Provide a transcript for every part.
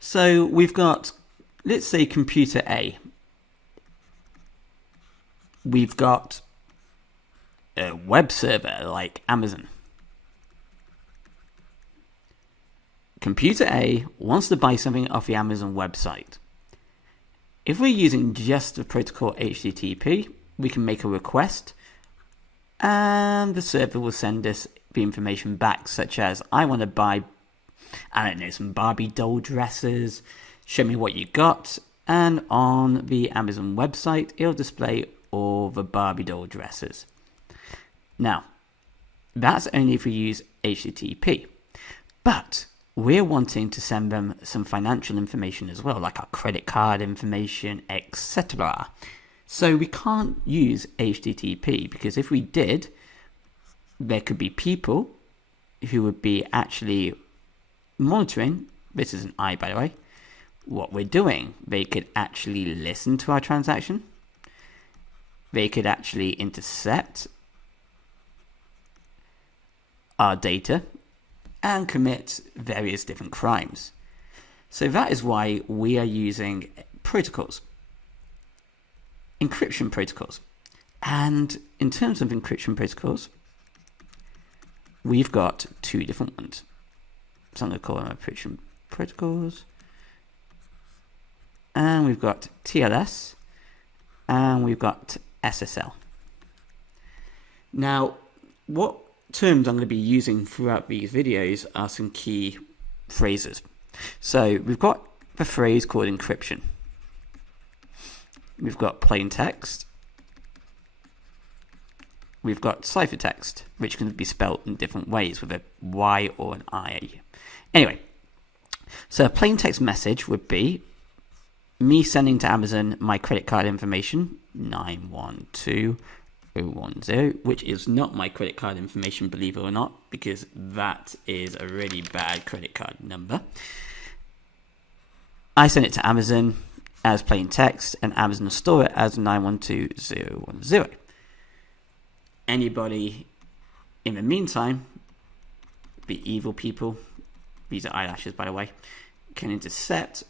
So we've got, let's say, computer A. We've got a web server like Amazon. Computer A wants to buy something off the Amazon website. If we're using just the protocol HTTP, we can make a request and the server will send us the information back, such as, I want to buy, I don't know, some Barbie doll dresses, show me what you got, and on the Amazon website, it'll display all the Barbie doll dresses. Now, that's only if we use HTTP, but we're wanting to send them some financial information as well, like our credit card information, etc. So we can't use HTTP, because if we did, there could be people who would be actually monitoring, this is an I by the way, what we're doing. They could actually listen to our transaction. They could actually intercept our data and commit various different crimes. So that is why we are using protocols, encryption protocols. And in terms of encryption protocols, we've got two different ones. So I'm going to call them encryption protocols. And we've got TLS and we've got SSL. Now, what terms I'm going to be using throughout these videos are some key phrases. So we've got the phrase called encryption. We've got plain text. We've got ciphertext, which can be spelled in different ways with a Y or an I. Anyway, so a plain text message would be me sending to Amazon my credit card information, 912010, which is not my credit card information, believe it or not, because that is a really bad credit card number. I send it to Amazon as plain text, and Amazon will store it as 912010. Anybody in the meantime, the evil people, these are eyelashes by the way, can intercept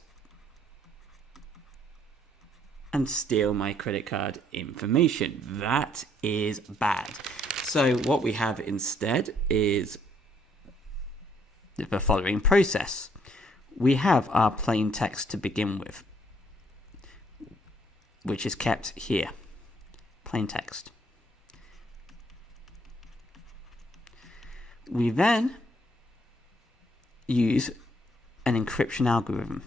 and steal my credit card information. That is bad. So what we have instead is the following process. We have our plain text to begin with, which is kept here, plain text. We then use an encryption algorithm.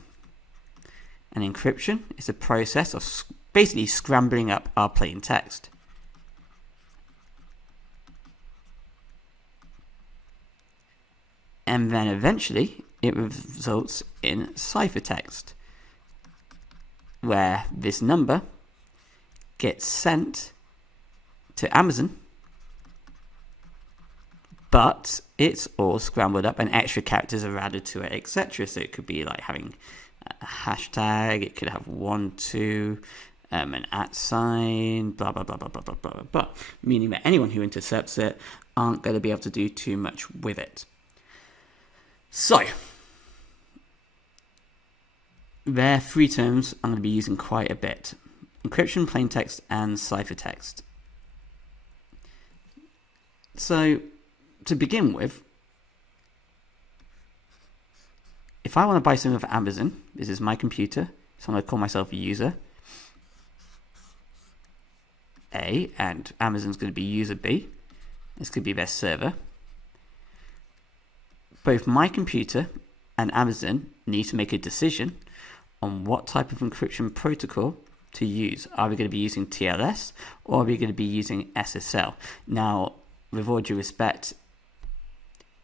An encryption is a process of basically scrambling up our plain text. And then eventually it results in ciphertext, where this number gets sent to Amazon, but it's all scrambled up and extra characters are added to it, etc. So it could be like having a hashtag, it could have 1, 2, an @, blah, blah, blah, blah, blah, blah, blah, blah, meaning that anyone who intercepts it aren't going to be able to do too much with it. So, there are three terms I'm going to be using quite a bit: encryption, plaintext, and ciphertext. So, to begin with, if I want to buy something off Amazon, this is my computer, so I'm going to call myself a user A, and Amazon's going to be user B. This could be their server. Both my computer and Amazon need to make a decision on what type of encryption protocol to use. Are we going to be using TLS or are we going to be using SSL? Now, with all due respect,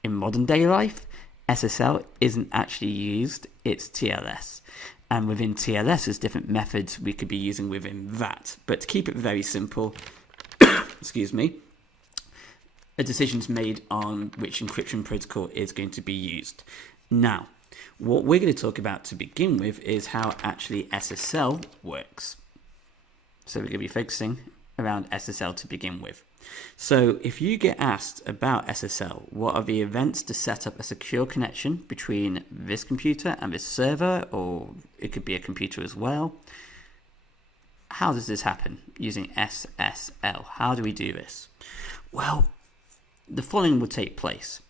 in modern day life, SSL isn't actually used, it's TLS. And within TLS, there's different methods we could be using within that. But to keep it very simple, excuse me, a decision's made on which encryption protocol is going to be used. Now, what we're going to talk about to begin with is how actually SSL works. So we're going to be focusing around SSL to begin with. So if you get asked about SSL, what are the events to set up a secure connection between this computer and this server, or it could be a computer as well, how does this happen using SSL? How do we do this? Well, the following will take place.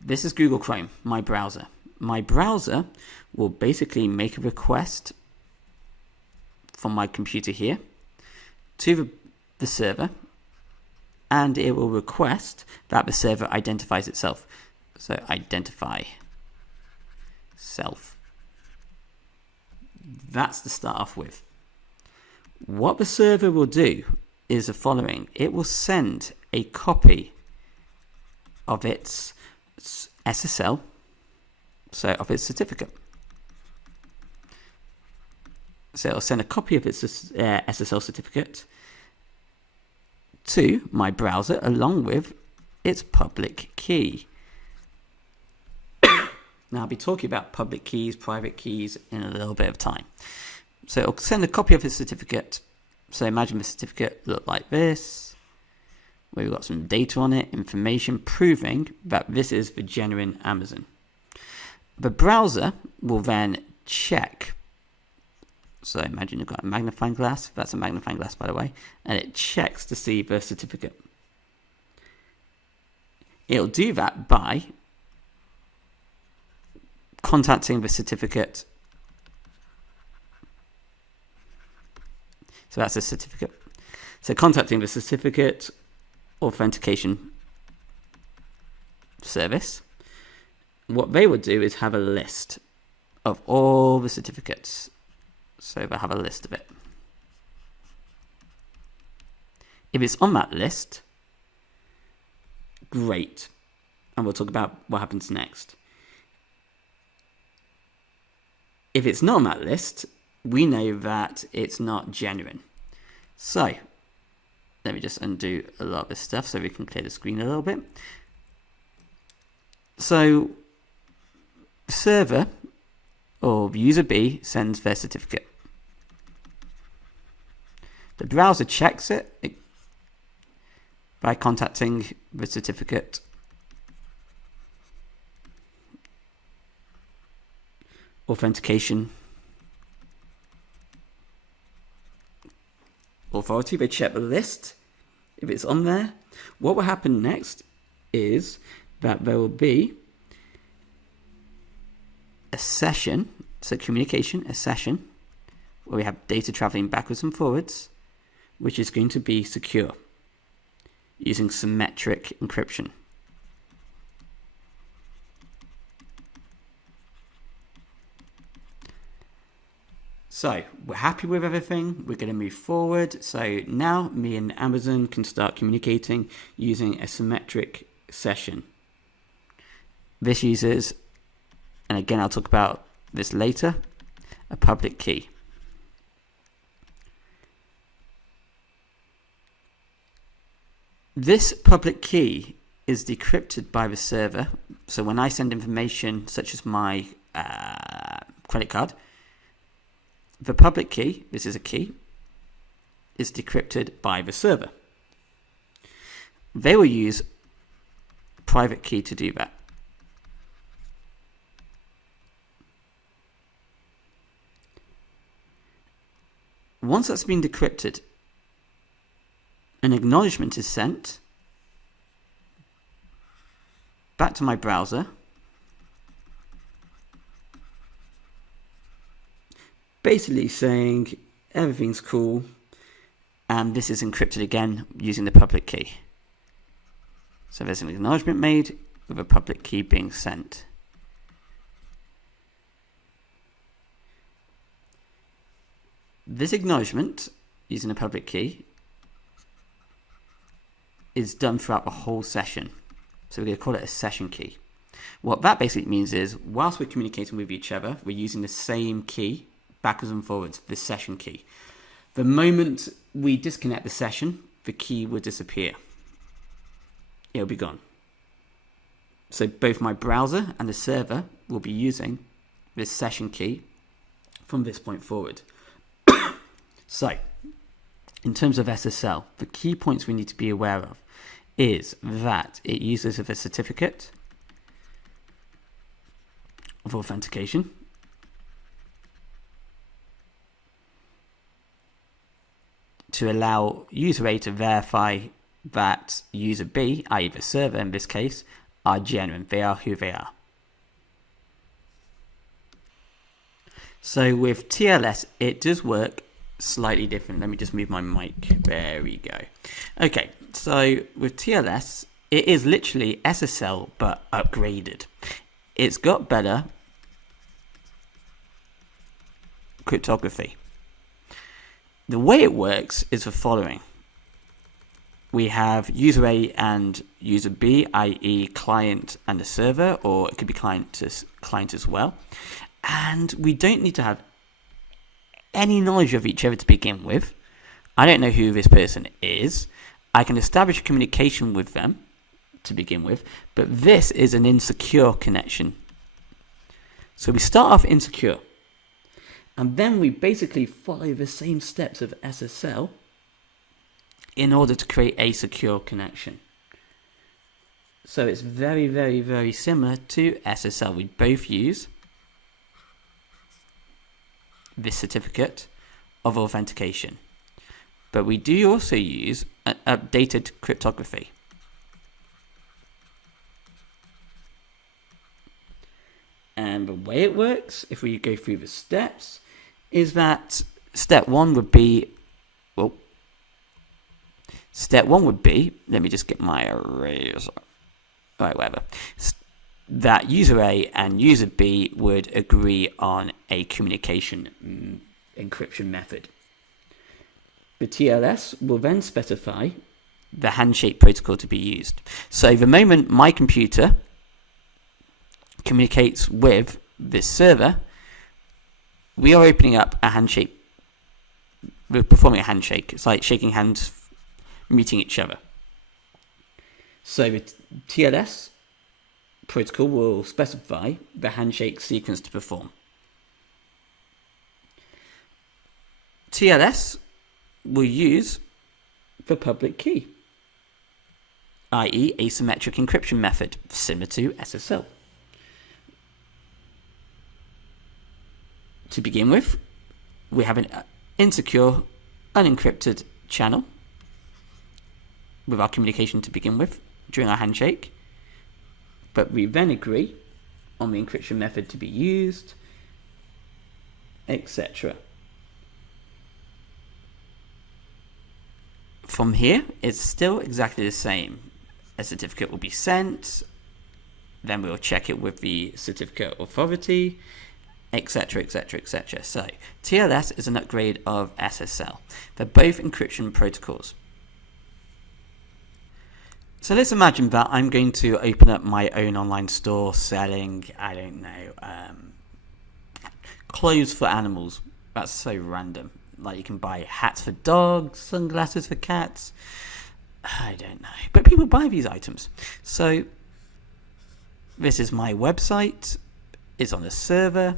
This is Google Chrome, my browser. My browser will basically make a request from my computer here to the server, and it will request that the server identifies itself. So identify self. That's to start off with. What the server will do is the following. It will send a copy of its SSL, so of its certificate. So it'll send a copy of its SSL certificate to my browser along with its public key. Now I'll be talking about public keys, private keys in a little bit of time. So it'll send a copy of its certificate. So imagine the certificate look like this. We've got some data on it, information proving that this is the genuine Amazon. The browser will then check. So imagine you've got a magnifying glass. That's a magnifying glass, by the way. And it checks to see the certificate. It'll do that by contacting the certificate. So that's a certificate. So contacting the certificate authentication service. What they would do is have a list of all the certificates. So they'll have a list of it. If it's on that list, great. And we'll talk about what happens next. If it's not on that list, we know that it's not genuine. So let me just undo a lot of this stuff so we can clear the screen a little bit. So server or user B sends their certificate. The browser checks it by contacting the certificate authentication authority. They check the list. If it's on there, what will happen next is that there will be a session, so communication, a session, where we have data traveling backwards and forwards, which is going to be secure using symmetric encryption. So we're happy with everything. We're going to move forward. So now me and Amazon can start communicating using a symmetric session. This uses, and again I'll talk about this later, a public key. This public key is decrypted by the server. So when I send information such as my credit card, the public key, this is a key, is decrypted by the server. They will use private key to do that. Once that's been decrypted, an acknowledgement is sent back to my browser, basically saying everything's cool, and this is encrypted again using the public key. So there's an acknowledgement made with a public key being sent. This acknowledgement using a public key is done throughout the whole session. So we're going to call it a session key. What that basically means is, whilst we're communicating with each other, we're using the same key backwards and forwards, this session key. The moment we disconnect the session, the key will disappear. It'll be gone. So both my browser and the server will be using this session key from this point forward. So in terms of SSL, the key points we need to be aware of is that it uses a certificate of authentication, to allow user A to verify that user B, i.e. the server in this case, are genuine. They are who they are. So with TLS, it does work slightly different. Let me just move my mic. There we go. Okay, so with TLS, it is literally SSL but upgraded. It's got better cryptography. The way it works is the following. We have user A and user B, i.e. client and the server, or it could be client as well. And we don't need to have any knowledge of each other to begin with. I don't know who this person is. I can establish communication with them to begin with, but this is an insecure connection. So we start off insecure, and then we basically follow the same steps of SSL in order to create a secure connection. So it's very, very, very similar to SSL. We both use this certificate of authentication, but we do also use an updated cryptography. And the way it works, if we go through the steps, is that step one would be, let me just get my eraser. Right, whatever. That user A and user B would agree on a communication encryption method. The TLS will then specify the handshake protocol to be used. So the moment my computer communicates with this server, we are opening up a handshake. We're performing a handshake. It's like shaking hands, meeting each other. So the TLS protocol will specify the handshake sequence to perform. TLS will use the public key, i.e. asymmetric encryption method, similar to SSL. To begin with, we have an insecure, unencrypted channel with our communication to begin with during our handshake, but we then agree on the encryption method to be used, etc. From here, it's still exactly the same. A certificate will be sent, then we'll check it with the certificate authority, etc, etc, etc. So TLS is an upgrade of SSL. They're both encryption protocols. So let's imagine that I'm going to open up my own online store selling, I don't know, clothes for animals. That's so random. Like you can buy hats for dogs, sunglasses for cats. I don't know. But people buy these items. So this is my website. It's on a server.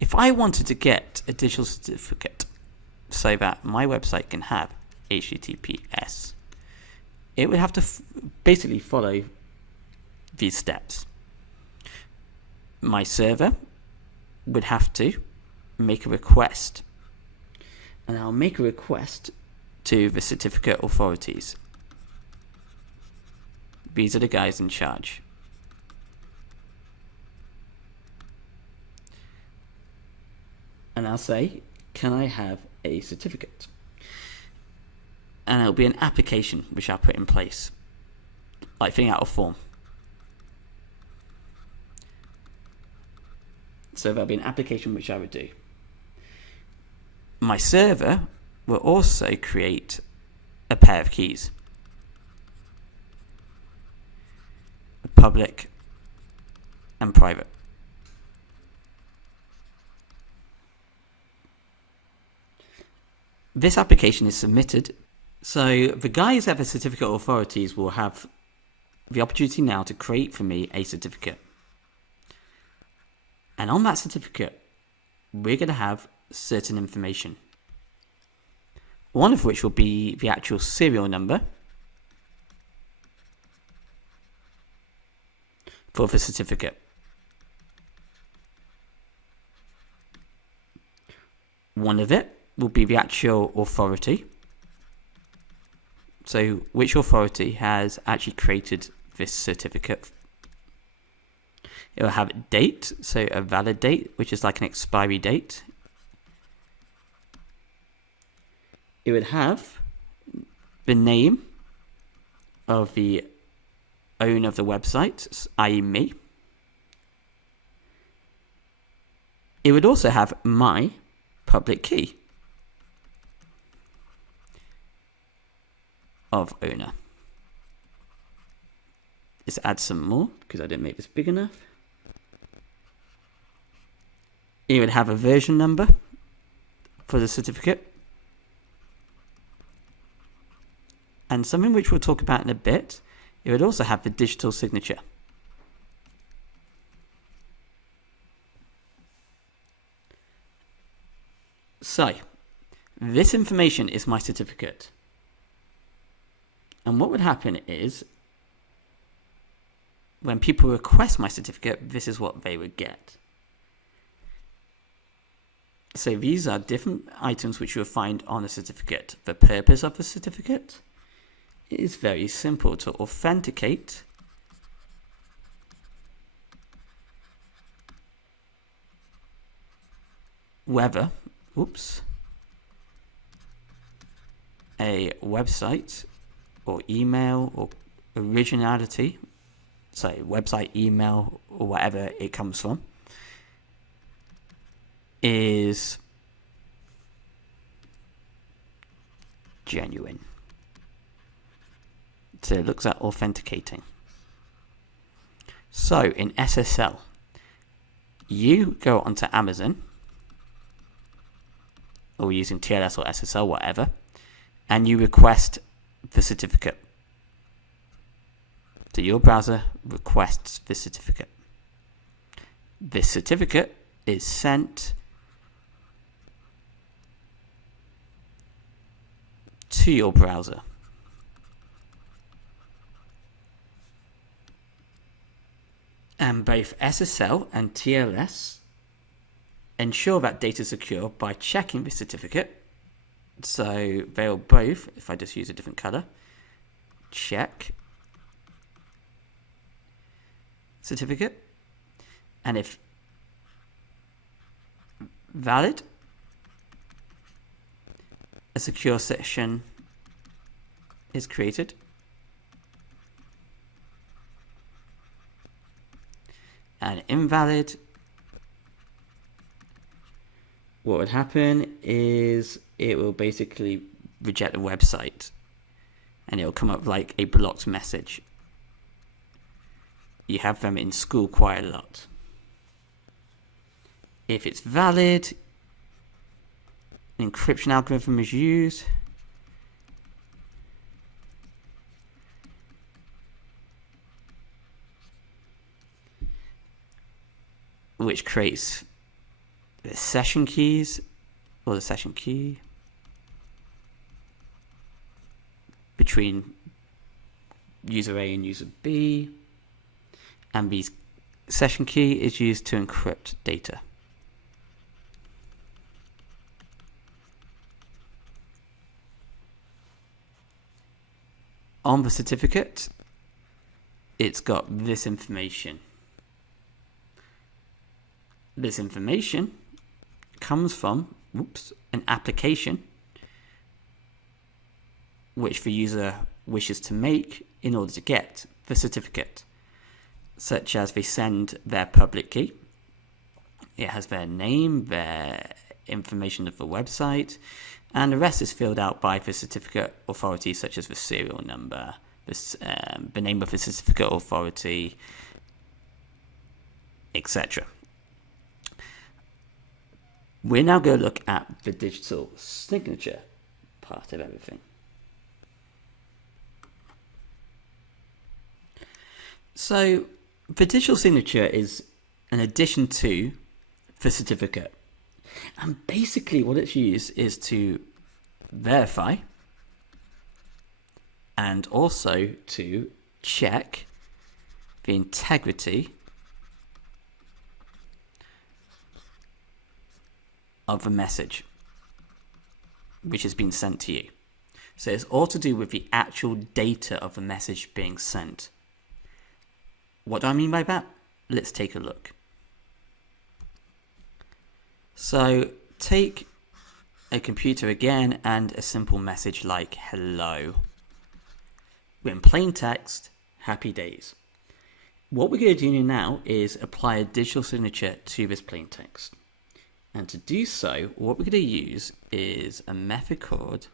If I wanted to get a digital certificate so that my website can have HTTPS, it would have to basically follow these steps. My server would have to make a request, and I'll make a request to the certificate authorities. These are the guys in charge. And I'll say, can I have a certificate? And it'll be an application which I'll put in place, like filling out a form. So there'll be an application which I would do. My server will also create a pair of keys, public and private. This application is submitted. So the guys at the certificate authorities will have the opportunity now to create for me a certificate. And on that certificate, we're going to have certain information. one of which will be the actual serial number for the certificate. One of it will be the actual authority. So which authority has actually created this certificate? It will have a date, so a valid date, which is like an expiry date. It would have the name of the owner of the website, i.e. me. It would also have my public key of owner. Let's add some more because I didn't make this big enough. It would have a version number for the certificate. And something which we'll talk about in a bit, it would also have the digital signature. So, this information is my certificate. And what would happen is, when people request my certificate, this is what they would get. So these are different items which you'll find on a certificate. The purpose of the certificate is very simple: to authenticate whether a website or email or originality, so website, email, or whatever it comes from, is genuine. So it looks at authenticating. So in SSL, you go onto Amazon, or using TLS or SSL, whatever, and you request the certificate. So your browser requests the certificate. This certificate is sent to your browser. And both SSL and TLS ensure that data is secure by checking the certificate. So they'll both, if I just use a different color, check certificate, and if valid, a secure session is created. And invalid, what would happen is it will basically reject the website, and it will come up like a blocked message. You have them in school quite a lot. If it's valid, an encryption algorithm is used. Which creates the session keys, or the session key, between user A and user B, and the session key is used to encrypt data. On the certificate, it's got this information. This information comes from an application which the user wishes to make in order to get the certificate, such as they send their public key. It has their name, their information of the website, and the rest is filled out by the certificate authority, such as the serial number, the name of the certificate authority, etc. We're now going to look at the digital signature part of everything. So the digital signature is an addition to the certificate. And basically what it's used is to verify and also to check the integrity of the message which has been sent to you. So it's all to do with the actual data of the message being sent. What do I mean by that? Let's take a look. So take a computer again and a simple message like hello. In plain text, happy days. What we're going to do now is apply a digital signature to this plain text. And to do so, what we're going to use is a method called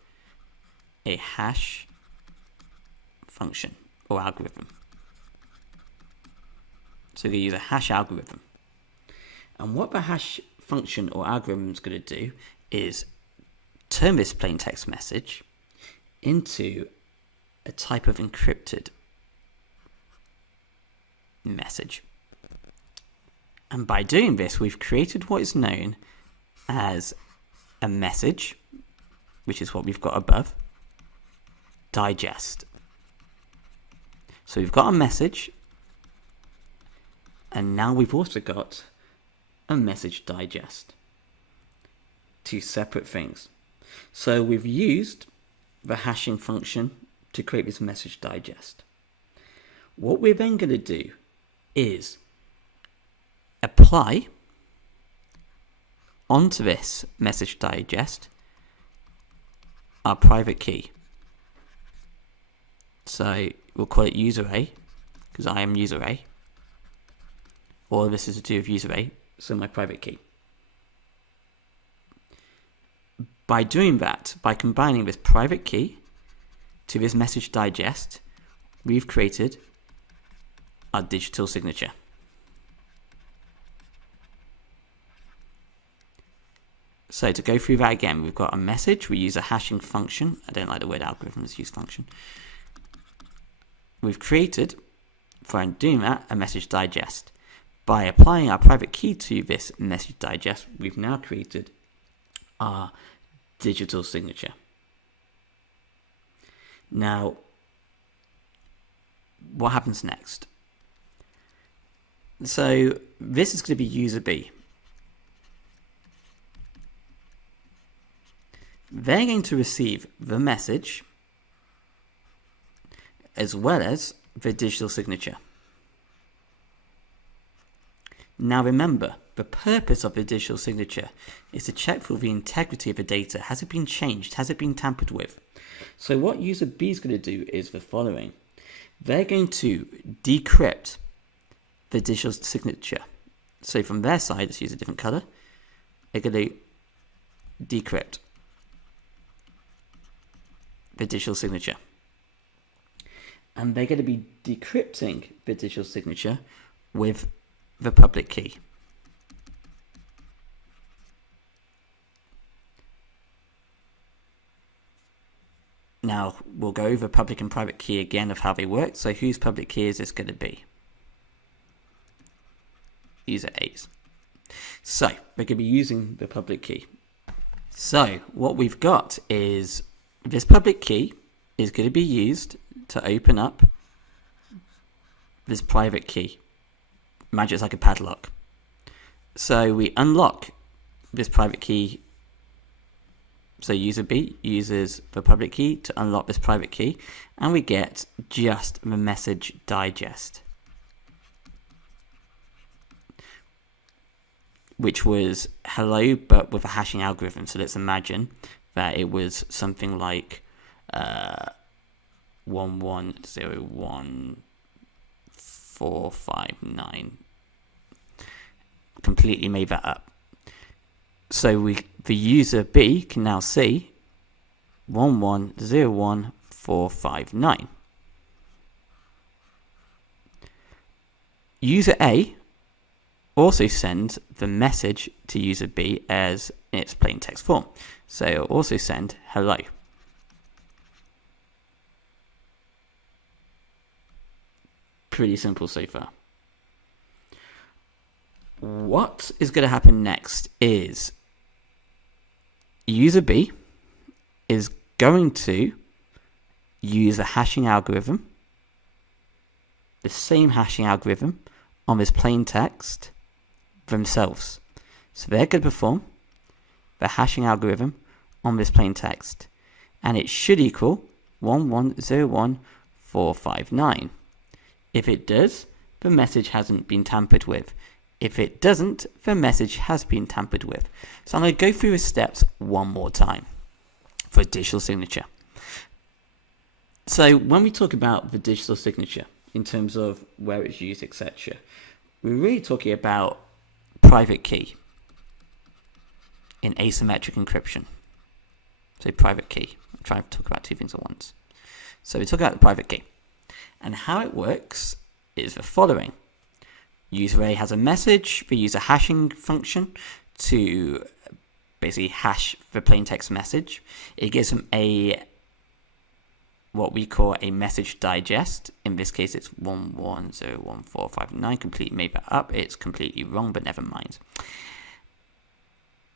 a hash function or algorithm. So we're going to use a hash algorithm. And what the hash function or algorithm is going to do is turn this plain text message into a type of encrypted message. And by doing this, we've created what is known as a message, which is what we've got above, digest. So we've got a message, and now we've also got a message digest. Two separate things. So we've used the hashing function to create this message digest. What we're then going to do is apply onto this message digest our private key. So we'll call it user A, because I am user A. All of this is to do with user A, so my private key. By doing that, by combining this private key to this message digest, we've created our digital signature. So to go through that again, we've got a message, we use a hashing function. I don't like the word algorithm, let's use function. We've created, for doing that, a message digest. By applying our private key to this message digest, we've now created our digital signature. Now, what happens next? So this is going to be user B. They're going to receive the message as well as the digital signature. Now remember, the purpose of the digital signature is to check for the integrity of the data. Has it been changed? Has it been tampered with? So what user B is going to do is the following. They're going to decrypt the digital signature. So from their side, let's use a different color. They're going to decrypt the digital signature. And they're going to be decrypting the digital signature with the public key. Now we'll go over public and private key again of how they work. So whose public key is this going to be? User A's. So we're going to be using the public key. So what we've got is this public key is going to be used to open up this private key. Imagine it's like a padlock. So we unlock this private key. So user B uses the public key to unlock this private key, and we get just the message digest, which was hello but with a hashing algorithm. So let's imagine that it was something like 1101459. Completely made that up. So the user B can now see 1101459. User A also sends the message to user B as in its plain text form. So it'll also send hello. Pretty simple so far. What is going to happen next is user B is going to use a hashing algorithm, the same hashing algorithm on this plain text themselves. So they're going to perform the hashing algorithm on this plain text, and it should equal 1101459. If it does, the message hasn't been tampered with. If it doesn't, the message has been tampered with. So I'm going to go through the steps one more time for a digital signature. So when we talk about the digital signature in terms of where it's used, etc., we're really talking about private key in asymmetric encryption. So private key. I'm trying to talk about two things at once. So we talk about the private key. And how it works is the following. User A has a message. We use a hashing function to basically hash the plain text message. It gives them what we call a message digest. In this case, it's 1101459. Completely made that up. It's completely wrong, but never mind.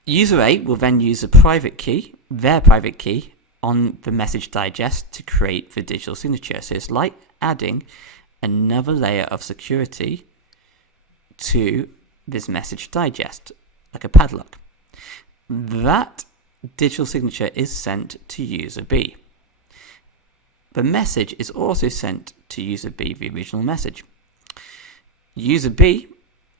User A will then use a private key, their private key, on the message digest to create the digital signature. So it's like adding another layer of security to this message digest, like a padlock. That digital signature is sent to user B. The message is also sent to user B, the original message. User B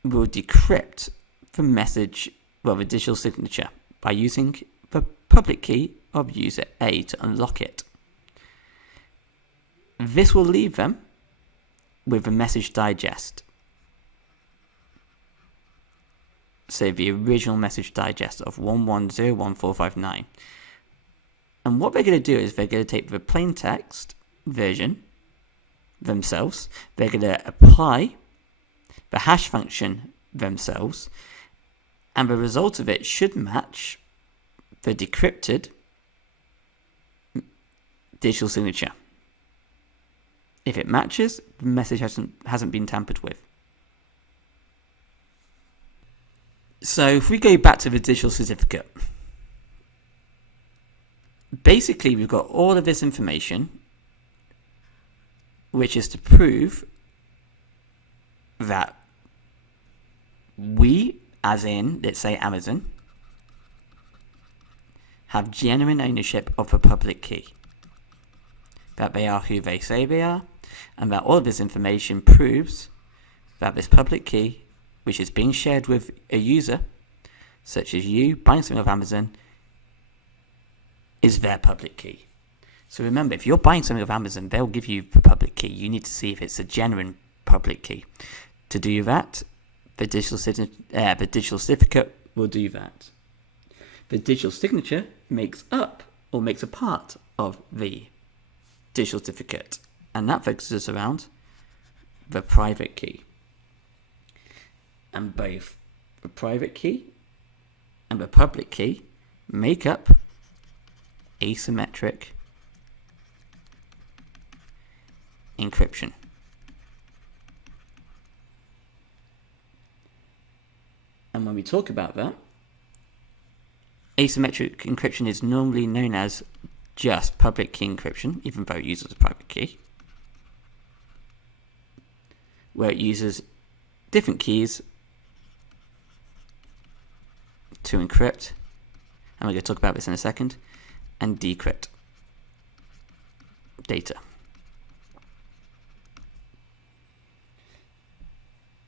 will decrypt the message, the digital signature, by using the public key of user A to unlock it. This will leave them with a message digest. So the original message digest of 1101459. And what they're going to do is they're going to take the plain text version themselves. They're going to apply the hash function themselves. And the result of it should match the decrypted digital signature. If it matches, the message hasn't been tampered with. So if we go back to the digital certificate, basically we've got all of this information, which is to prove that we, as in, let's say Amazon, have genuine ownership of the public key. That they are who they say they are, and that all of this information proves that this public key, which is being shared with a user, such as you buying something off Amazon, is their public key. So remember, if you're buying something off Amazon, they'll give you the public key. You need to see if it's a genuine public key. To do that, the digital certificate will do that. The digital signature makes a part of the digital certificate, and that focuses around the private key. And both the private key and the public key make up asymmetric encryption. And when we talk about that, asymmetric encryption is normally known as just public key encryption, even though it uses a private key, where it uses different keys to encrypt, and we're going to talk about this in a second, and decrypt data.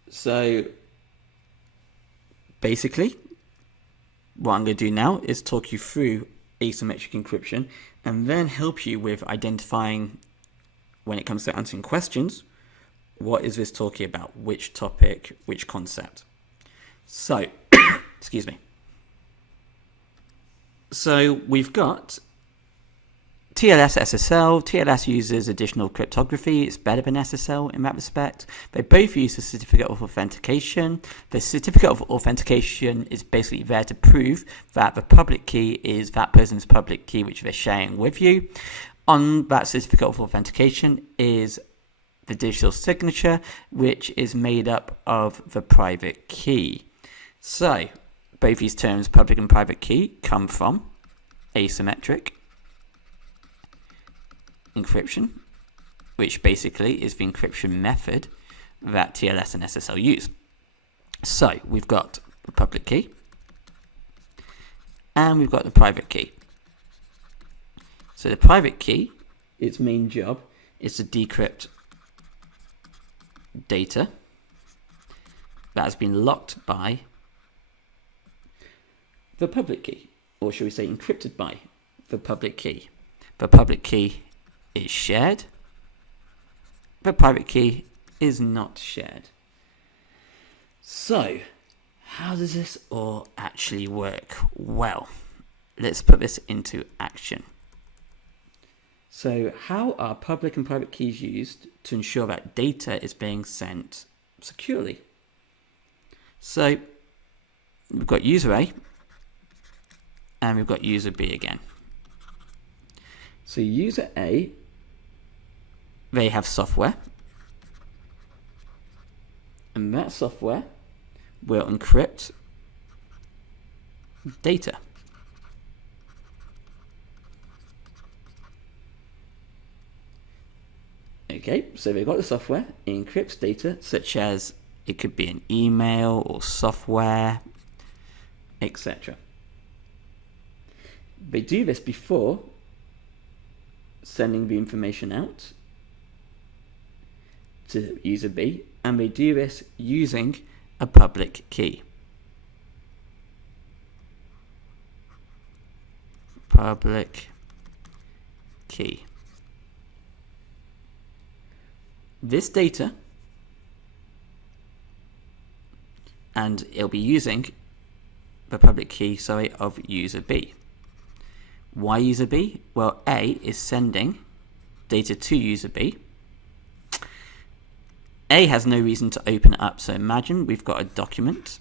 So basically, what I'm going to do now is talk you through asymmetric encryption and then help you with identifying, when it comes to answering questions, what is this talking about, which topic, which concept. So, excuse me. So we've got TLS, SSL. TLS uses additional cryptography. It's better than SSL in that respect. They both use a certificate of authentication. The certificate of authentication is basically there to prove that the public key is that person's public key which they're sharing with you. On that certificate of authentication is the digital signature, which is made up of the private key. So both these terms, public and private key, come from asymmetric encryption, which basically is the encryption method that TLS and SSL use. So we've got the public key and we've got the private key. So the private key, its main job is to decrypt data that has been locked by the public key, or should we say encrypted by the public key. The public key is shared, the private key is not shared. So, how does this all actually work? Well, let's put this into action. So, how are public and private keys used to ensure that data is being sent securely? So, we've got user A and we've got user B again. So, user A, they have software, and that software will encrypt data. Okay, so they've got the software, it encrypts data, such as it could be an email or software, etc. They do this before sending the information out to user B, and they do this using a public key. Public key. This data, and it'll be using the public key, of user B. Why user B? Well, A is sending data to user B. A has no reason to open it up, so imagine we've got a document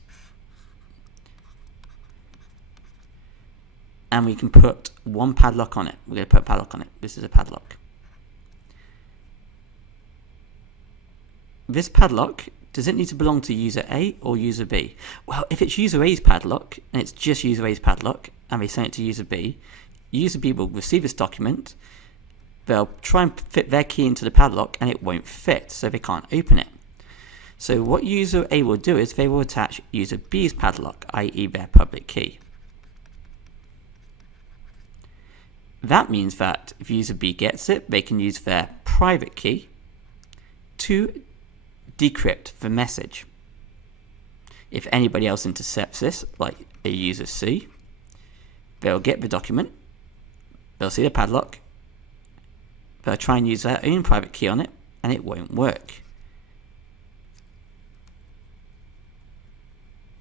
and we can put one padlock on it. We're going to put a padlock on it. This is a padlock. This padlock, does it need to belong to user A or user B? Well, if it's user A's padlock and it's just user A's padlock and we send it to user B will receive this document. They'll try and fit their key into the padlock and it won't fit, so they can't open it. So what user A will do is they will attach user B's padlock, i.e. their public key. That means that if user B gets it, they can use their private key to decrypt the message. If anybody else intercepts this, like a user C, they'll get the document, they'll see the padlock, they'll try and use their own private key on it, and it won't work.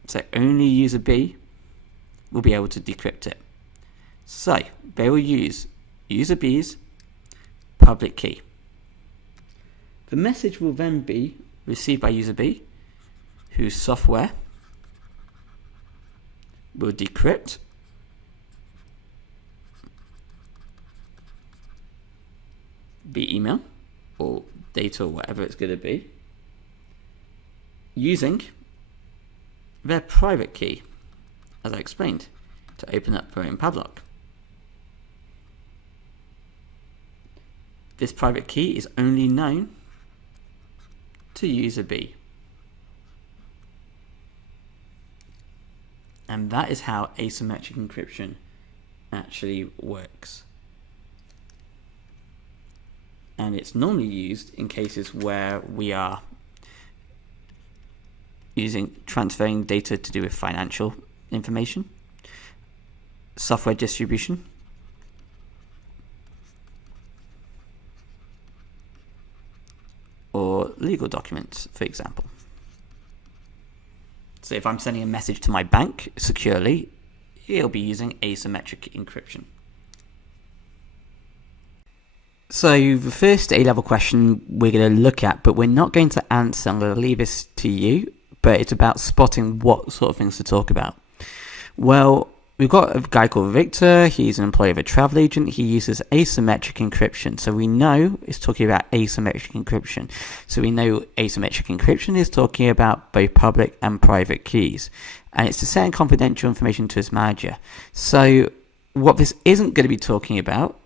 So only user B will be able to decrypt it. So they will use user B's public key. The message will then be received by user B, whose software will decrypt the email or data or whatever it's going to be using their private key, as I explained, to open up their own padlock. This private key is only known to user B. And that is how asymmetric encryption actually works. And it's normally used in cases where we are transferring data to do with financial information, software distribution, or legal documents, for example. So if I'm sending a message to my bank securely, it'll be using asymmetric encryption. So the first A-level question we're going to look at, but we're not going to answer, I'm going to leave this to you, but it's about spotting what sort of things to talk about. Well, we've got a guy called Victor. He's an employee of a travel agent. He uses asymmetric encryption. So we know it's talking about asymmetric encryption. So we know asymmetric encryption is talking about both public and private keys. And it's to send confidential information to his manager. So what this isn't going to be talking about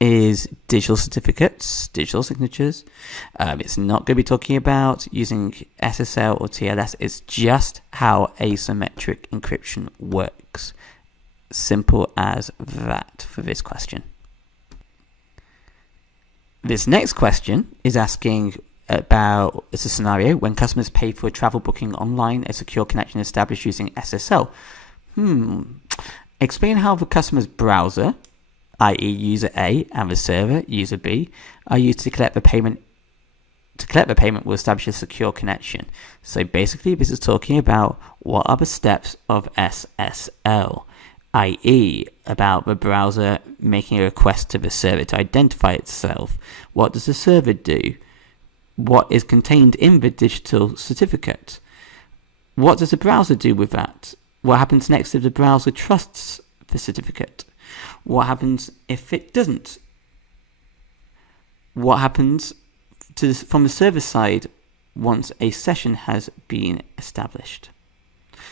is digital certificates, digital signatures. It's not going to be talking about using SSL or TLS. It's just how asymmetric encryption works. Simple as that for this question. This next question is asking about, it's a scenario when customers pay for a travel booking online, a secure connection established using SSL. Explain how the customer's browser, i.e. user A, and the server, user B, are used to collect the payment. To collect the payment will establish a secure connection. So basically this is talking about what are the steps of SSL, i.e. about the browser making a request to the server to identify itself. What does the server do? What is contained in the digital certificate? What does the browser do with that? What happens next if the browser trusts the certificate? What happens if it doesn't? What happens from the server side once a session has been established?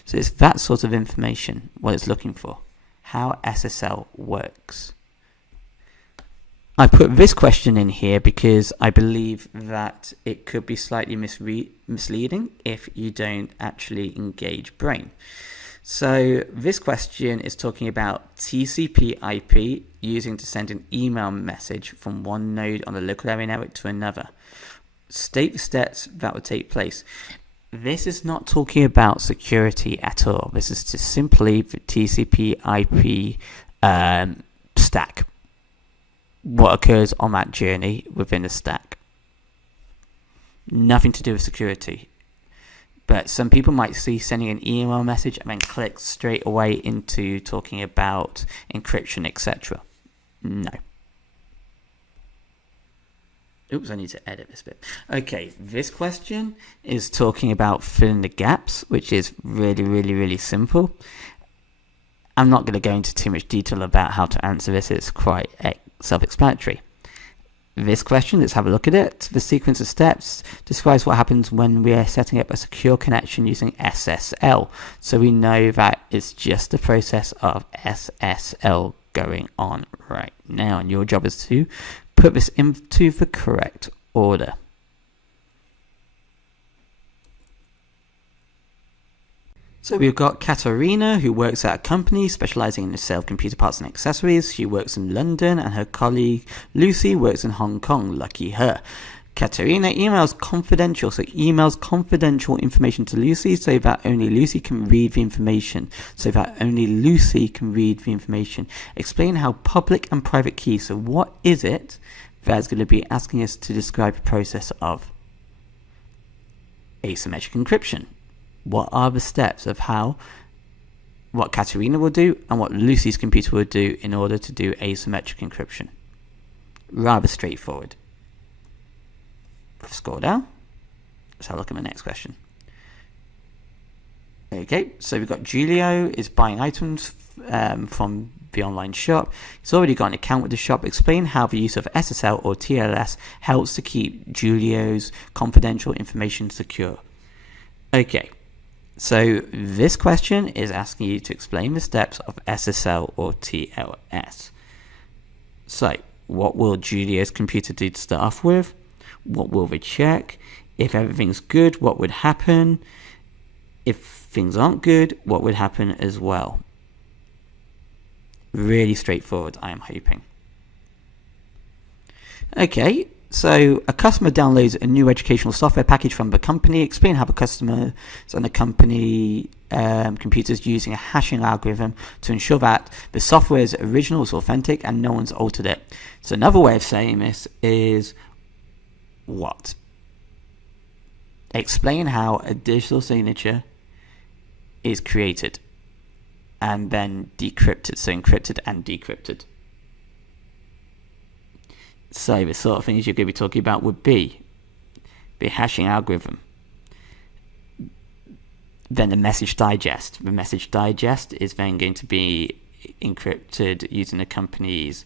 So it's that sort of information, what it's looking for, how SSL works. I put this question in here because I believe that it could be slightly misleading if you don't actually engage Brain. So this question is talking about TCP IP using to send an email message from one node on the local area network to another. State the steps that would take place. This is not talking about security at all. This is just simply the TCP IP stack. What occurs on that journey within the stack. Nothing to do with security. But some people might see sending an email message and then click straight away into talking about encryption, etc. No. Oops, I need to edit this bit. Okay, this question is talking about filling the gaps, which is really simple. I'm not going to go into too much detail about how to answer this. It's quite self-explanatory. This question, let's have a look at it. The sequence of steps describes what happens when we are setting up a secure connection using SSL. So we know that it's just the process of SSL going on right now. And your job is to put this into the correct order. So we've got Katarina, who works at a company specializing in the sale of computer parts and accessories. She works in London, and her colleague Lucy works in Hong Kong. Lucky her. Katarina emails confidential, so emails confidential information to Lucy so that only Lucy can read the information. Explain how public and private keys. So what is it that's going to be asking us to describe the process of asymmetric encryption? What are the steps of what Katarina will do and what Lucy's computer will do in order to do asymmetric encryption? Rather straightforward. Scroll down. Let's have a look at the next question. Okay, so we've got Julio is buying items from the online shop. He's already got an account with the shop. Explain how the use of SSL or TLS helps to keep Julio's confidential information secure. Okay. So this question is asking you to explain the steps of SSL or TLS. So what will Julio's computer do to start off with? What will they check? If everything's good, what would happen? If things aren't good, what would happen as well? Really straightforward, I am hoping. Okay. So a customer downloads a new educational software package from the company. Explain how the customer and the company computers using a hashing algorithm to ensure that the software is original, it's authentic, and no one's altered it. So another way of saying this is what? Explain how a digital signature is created and then decrypted. So encrypted and decrypted. So the sort of things you're going to be talking about would be the hashing algorithm. Then the message digest. The message digest is then going to be encrypted using the company's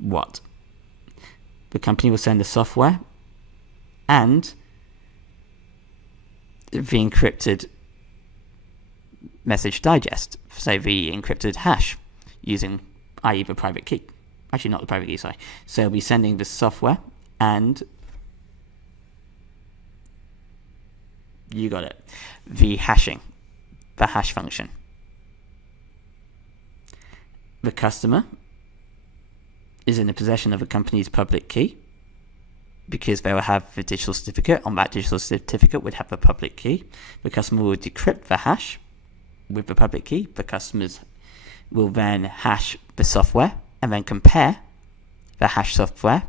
what? The company will send the software and the encrypted message digest. So the encrypted hash using, i.e. the private key. Actually, not the private key, sorry. So it'll be sending the software, and you got it. The hashing, the hash function. The customer is in the possession of a company's public key, because they will have the digital certificate. On that digital certificate would have the public key. The customer will decrypt the hash with the public key. The customers will then hash the software and then compare the hash software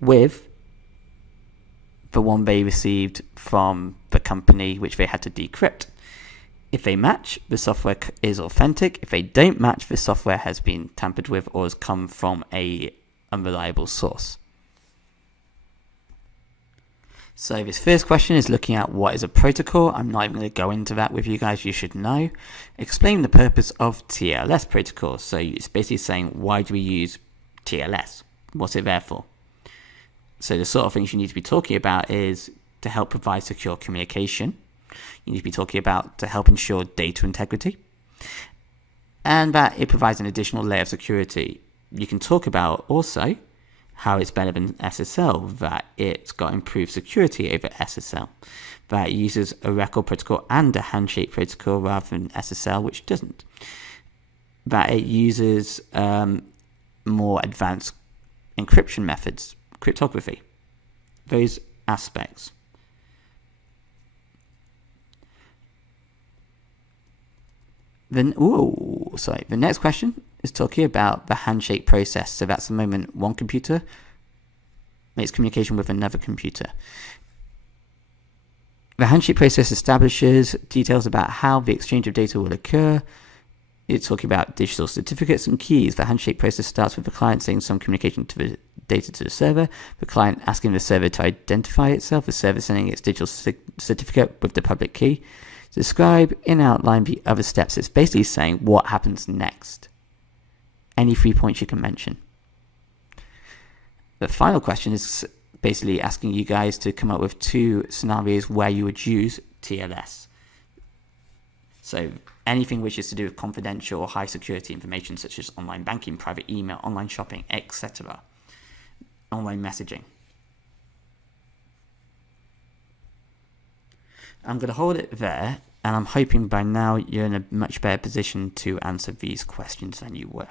with the one they received from the company which they had to decrypt. If they match, the software is authentic. If they don't match, the software has been tampered with or has come from an unreliable source. So this first question is looking at what is a protocol. I'm not even going to go into that with you guys. You should know. Explain the purpose of TLS protocol. So it's basically saying, why do we use TLS? What's it there for? So the sort of things you need to be talking about is to help provide secure communication. You need to be talking about to help ensure data integrity, and that it provides an additional layer of security. You can talk about also how it's better than SSL, that it's got improved security over SSL, that it uses a record protocol and a handshake protocol rather than SSL, which doesn't, that it uses more advanced encryption methods, cryptography, those aspects. Then, the next question is talking about the handshake process. So that's the moment one computer makes communication with another computer. The handshake process establishes details about how the exchange of data will occur. It's talking about digital certificates and keys. The handshake process starts with the client sending some communication to the data to the server, the client asking the server to identify itself, the server sending its digital certificate with the public key. Describe in outline the other steps. It's basically saying what happens next. Any 3 points you can mention. The final question is basically asking you guys to come up with 2 scenarios where you would use TLS. So anything which is to do with confidential or high security information, such as online banking, private email, online shopping, etc. Online messaging. I'm going to hold it there, and I'm hoping by now you're in a much better position to answer these questions than you were.